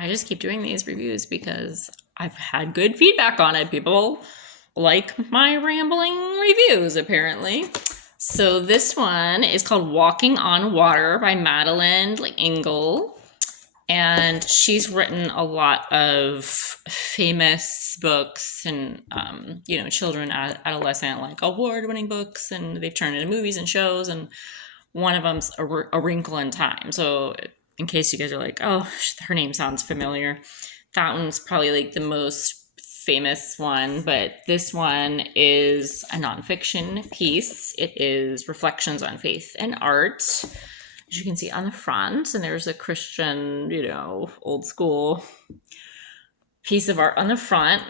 I just keep doing these reviews because I've had good feedback on it. People like my rambling reviews, apparently. So this one is called Walking on Water by Madeleine Engel. And she's written a lot of famous books and, children, adolescent, award-winning books, and they've turned into movies and shows. And one of them's A Wrinkle in Time. So in case you guys are like, oh, her name sounds familiar, that one's probably the most famous one, but this one is a nonfiction piece. It is Reflections on Faith and Art, as you can see on the front, and there's a Christian, old school piece of art on the front.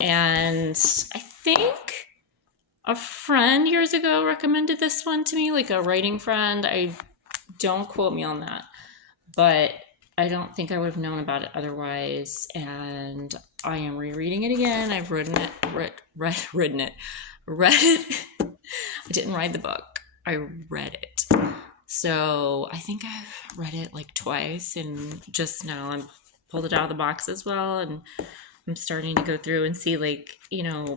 And I think a friend years ago recommended this one to me, a writing friend. Don't quote me on that, but I don't think I would have known about it otherwise. And I am rereading it again. I've read it. I didn't write the book. I read it. So I think I've read it twice, and just now I'm pulled it out of the box as well. And I'm starting to go through and see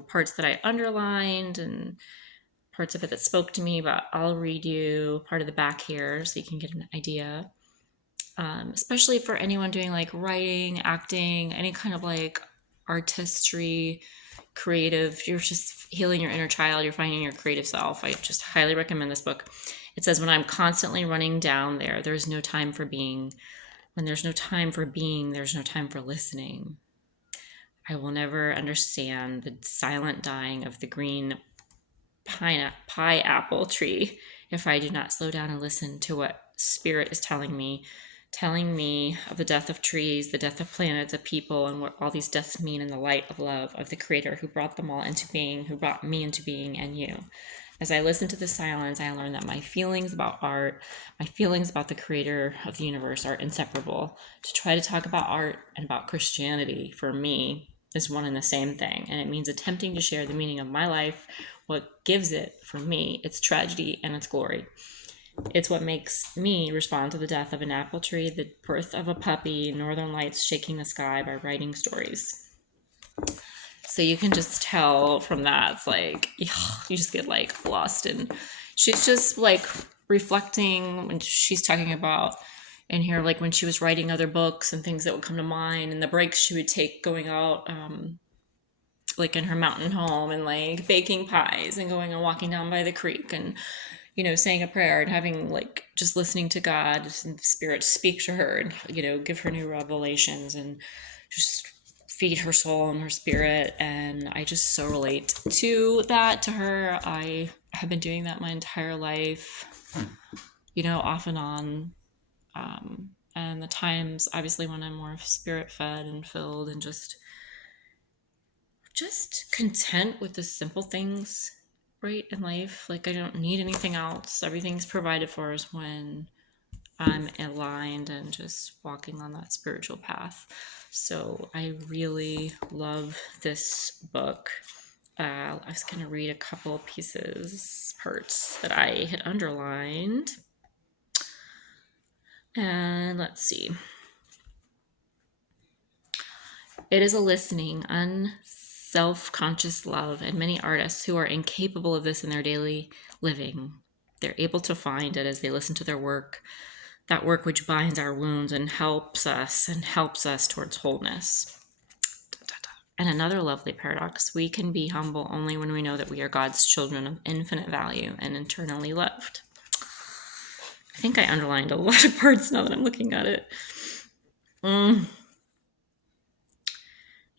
parts that I underlined and parts of it that spoke to me, but I'll read you part of the back here so you can get an idea. Especially for anyone doing writing, acting, any kind of artistry, creative, you're just healing your inner child, you're finding your creative self. I just highly recommend this book. It says, when I'm constantly running down there's no time for being. When there's no time for being, there's no time for listening. I will never understand the silent dying of the green pineapple tree if I do not slow down and listen to what spirit is telling me of the death of trees, the death of planets, of people, and what all these deaths mean in the light of love of the Creator who brought them all into being, who brought me into being, and you. As I listen to the silence, I learn that my feelings about art, my feelings about the Creator of the universe are inseparable. To try to talk about art and about Christianity, for me, is one and the same thing, and it means attempting to share the meaning of my life, what gives it, for me, its tragedy and its glory. It's what makes me respond to the death of an apple tree, the birth of a puppy, northern lights shaking the sky by writing stories. So you can just tell from that, it's you just get lost. And she's just reflecting when she's talking about in here, when she was writing other books and things that would come to mind, and the breaks she would take going out, in her mountain home, and baking pies and going and walking down by the creek, and saying a prayer and having just listening to God and Spirit speak to her and give her new revelations and just feed her soul and her spirit. And I just so relate to that, to her. I have been doing that my entire life, off and on. And the times obviously when I'm more spirit fed and filled and just content with the simple things, right, in life. I don't need anything else. Everything's provided for us when I'm aligned and just walking on that spiritual path. So I really love this book. I was going to read a couple of parts that I had underlined. And let's see. It is a listening, self-conscious love, and many artists who are incapable of this in their daily living, they're able to find it as they listen to their work, that work which binds our wounds and helps us towards wholeness. And another lovely paradox, we can be humble only when we know that we are God's children of infinite value and eternally loved. I think I underlined a lot of parts now that I'm looking at it.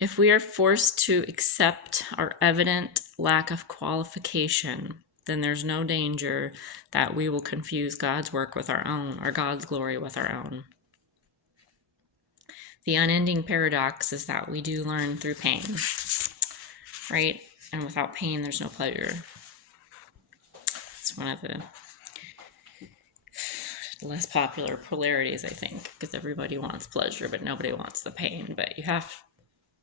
If we are forced to accept our evident lack of qualification, then there's no danger that we will confuse God's work with our own, or God's glory with our own. The unending paradox is that we do learn through pain, right? And without pain, there's no pleasure. It's one of the less popular polarities, I think, because everybody wants pleasure, but nobody wants the pain. But you have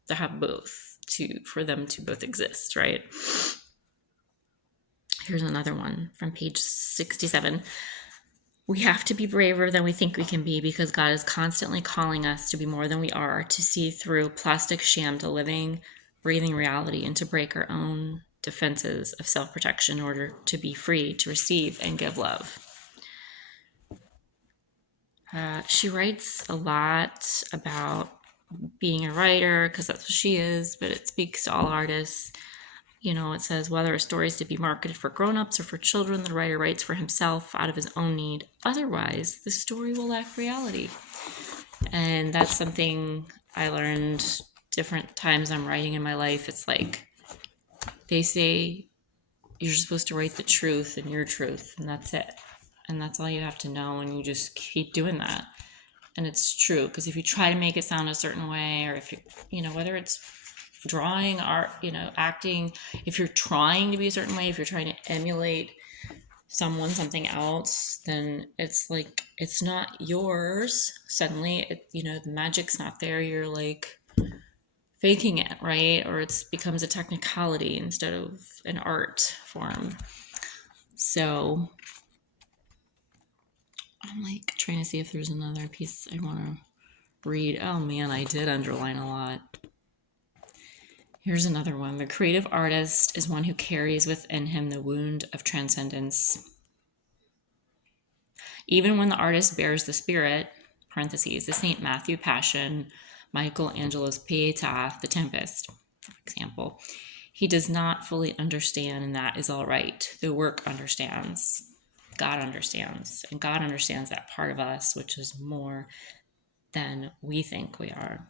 to have both for them to both exist, right? Here's another one from page 67. We have to be braver than we think we can be because God is constantly calling us to be more than we are, to see through plastic sham to living, breathing reality, and to break our own defenses of self protection in order to be free to receive and give love. She writes a lot about being a writer because that's what she is, but it speaks to all artists. You know, it says, whether a story is to be marketed for grown-ups or for children, the writer writes for himself out of his own need. Otherwise, the story will lack reality. And that's something I learned different times I'm writing in my life. It's like they say you're supposed to write the truth and your truth, and that's it. And that's all you have to know, and you just keep doing that. And it's true, because if you try to make it sound a certain way, or if you know, whether it's drawing, art, you know, acting, if you're trying to be a certain way, if you're trying to emulate something else, then it's like it's not yours. Suddenly you know, the magic's not there. You're like faking it, right? Or it becomes a technicality instead of an art form. So I'm like trying to see if there's another piece I want to read. Oh man, I did underline a lot. Here's another one. The creative artist is one who carries within him the wound of transcendence. Even when the artist bears the spirit, parentheses, the St. Matthew Passion, Michelangelo's Pietà, The Tempest, for example, he does not fully understand, and that is all right. The work understands. God understands. And God understands that part of us, which is more than we think we are.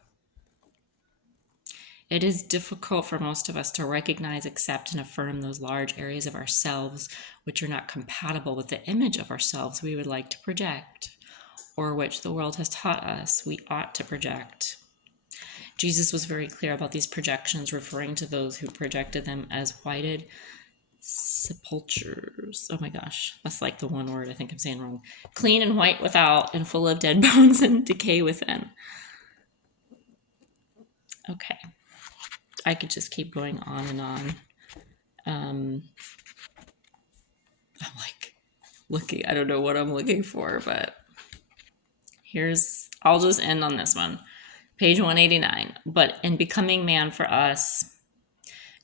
It is difficult for most of us to recognize, accept, and affirm those large areas of ourselves which are not compatible with the image of ourselves we would like to project, or which the world has taught us we ought to project. Jesus was very clear about these projections, referring to those who projected them as whited sepulchres. Oh my gosh, that's like the one word I think I'm saying wrong. Clean and white without, and full of dead bones and decay within. Okay. I could just keep going on and on. I'm like looking, I don't know what I'm looking for, but I'll just end on this one. Page 189. But in becoming man for us,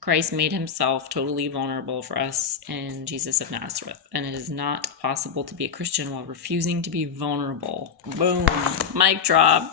Christ made himself totally vulnerable for us in Jesus of Nazareth. And it is not possible to be a Christian while refusing to be vulnerable. Boom. Mic drop.